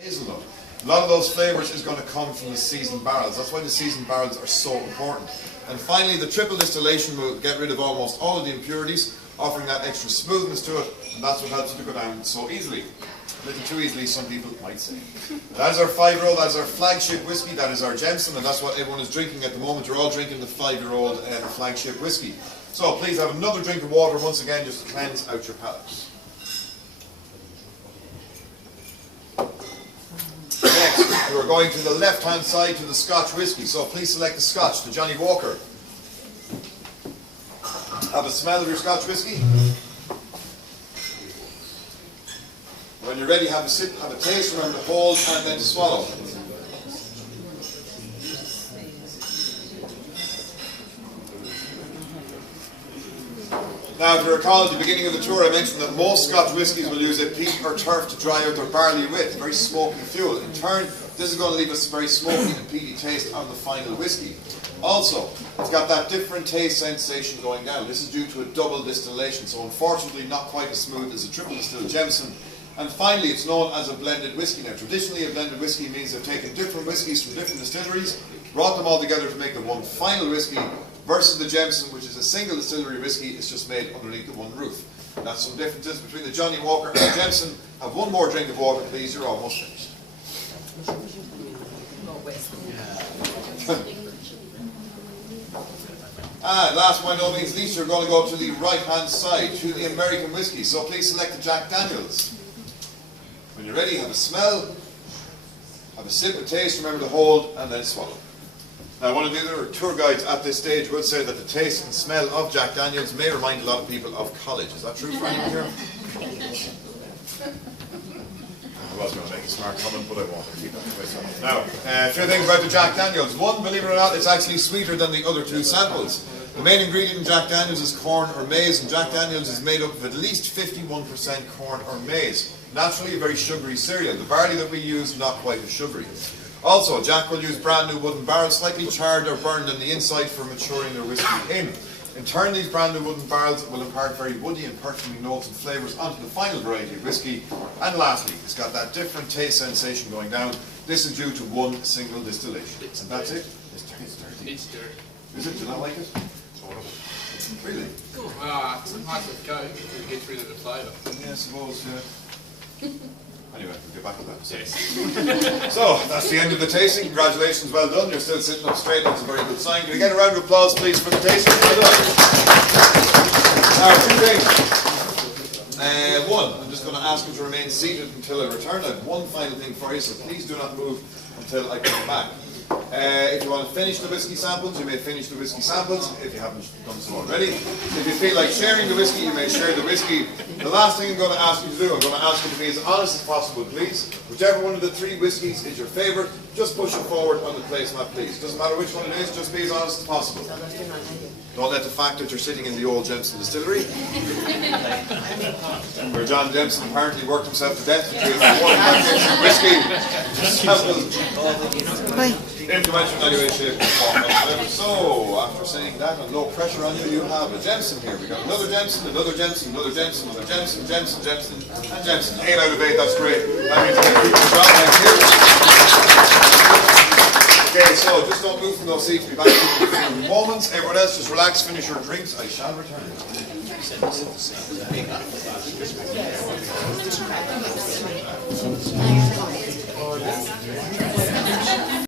hazelnut. A lot of those flavours is going to come from the seasoned barrels. That's why the seasoned barrels are so important. And finally, the triple distillation will get rid of almost all of the impurities, offering that extra smoothness to it, and that's what helps it to go down so easily. A little too easily, some people might say. That is our 5-year-old, that is our flagship whiskey, that is our Jameson, and that's what everyone is drinking at the moment. You're all drinking the 5-year-old flagship whiskey. So please have another drink of water once again, just to cleanse out your palates. Next, we're going to the left-hand side to the Scotch whiskey. So please select the Scotch, the Johnny Walker. Have a smell of your Scotch whiskey. When you're ready, have a sip, have a taste, remember to hold and then to swallow. Now, if you recall at the beginning of the tour, I mentioned that most Scotch whiskies will use a peat or turf to dry out their barley with, very smoky fuel. In turn, this is going to leave us a very smoky and peaty taste on the final whiskey. Also, it's got that different taste sensation going down. This is due to a double distillation, so unfortunately not quite as smooth as a triple distilled Jameson. And finally, it's known as a blended whiskey. Now, traditionally, a blended whiskey means they've taken different whiskies from different distilleries, brought them all together to make the one final whiskey, versus the Jameson, which is a single distillery whiskey. It's just made underneath the one roof. And that's some differences between the Johnny Walker and the Jameson. Have one more drink of water, please. You're almost finished. And last but by no means least, you're going to go to the right-hand side, to the American whiskey. So please select the Jack Daniels. When you're ready, have a smell, have a sip, a taste, remember to hold, and then swallow. Now, one of the other tour guides at this stage will say that the taste and smell of Jack Daniels may remind a lot of people of college. Is that true for anyone here? I was going to make a smart comment, but I won't. I'll keep that to myself. Now, a few things about the Jack Daniels. One, believe it or not, it's actually sweeter than the other two samples. The main ingredient in Jack Daniels is corn or maize, and Jack Daniels is made up of at least 51% corn or maize. Naturally, a very sugary cereal. The barley that we use, not quite as sugary. Also, Jack will use brand new wooden barrels, slightly charred or burned on the inside for maturing their whiskey in. In turn, these brand new wooden barrels will impart very woody and perfuming notes and flavours onto the final variety of whiskey. And lastly, it's got that different taste sensation going down. This is due to one single distillation. And that's it. It's dirty. It's dirty. Is it? Do you not like it? Really? It's nice with Coke, it gets rid of the flavour. Yeah, I suppose, yeah. Anyway, we'll get back to that. Yes. So, that's the end of the tasting. Congratulations, well done. You're still sitting up straight. That's a very good sign. Can we get a round of applause, please, for the tasting? Well done. Now, two things. One, I'm just going to ask you to remain seated until I return. I have one final thing for you, so please do not move until I come back. If you want to finish the whiskey samples, you may finish the whiskey samples if you haven't done so already. If you feel like sharing the whiskey, you may share the whiskey. The last thing I'm going to ask you to do, I'm going to ask you to be as honest as possible, please. Whichever one of the three whiskies is your favourite, just push it forward on the placemat, please. Doesn't matter which one it is, just be as honest as possible. Don't let the fact that you're sitting in the old Jameson distillery, where John Jameson apparently worked himself to death to create one whiskey samples. Influential in any way, shape, or form whatsoever. So, after saying that, and no pressure on you, you have a Jameson here. We've got another Jameson, another Jameson, another Jameson, another Jameson, Jameson, Jameson, and Jameson. 8 out of 8, that's great. That means I get people to job next year. Okay, so just don't move from those seats. Be back in a few moments. Everyone else, just relax, finish your drinks. I shall return.